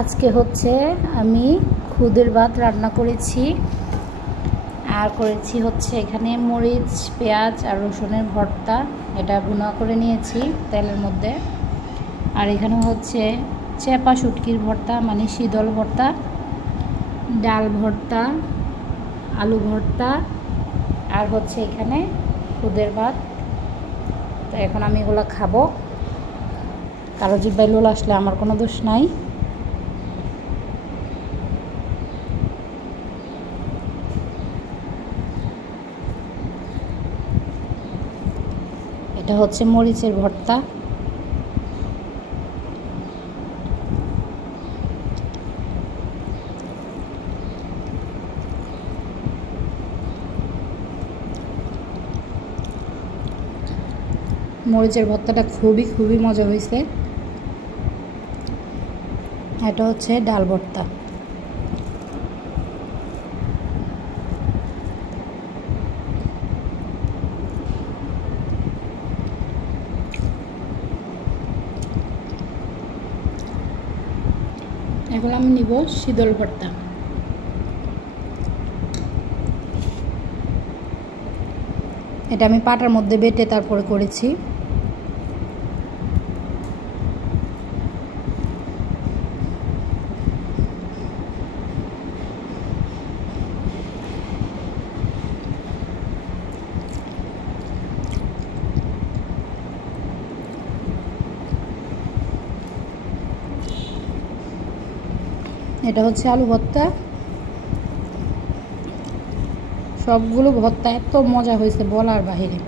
আজকে হচ্ছে আমি খুদের ভাত রান্না করেছি আর করেছি হচ্ছে এখানে মরিচ পেঁয়াজ আর রসুনের ভর্তা। এটা ভুনা করে নিয়েছি তেলের মধ্যে। আর এখানে হচ্ছে চেপা শুটকির ভর্তা মানে শীতল ভর্তা, ডাল ভর্তা, আলু ভর্তা আর হচ্ছে এখানে খুদের ভাত। তো এখন আমি এগুলো খাবো। কারো জিব্বায় লোল আসলে আমার কোনো দোষ নাই। এটা হচ্ছে মরিচের ভর্তা। মরিচের ভর্তাটা খুবই মজা হয়েছে। এটা হচ্ছে ডাল ভর্তা। এখন আমি নিব শীতল ভর্তা। এটা আমি পাটার মধ্যে বেটে তারপরে করেছি। এটা হচ্ছে আলু ভর্তা। সবগুলো ভর্তা এত মজা হয়েছে বলার বাহিরে।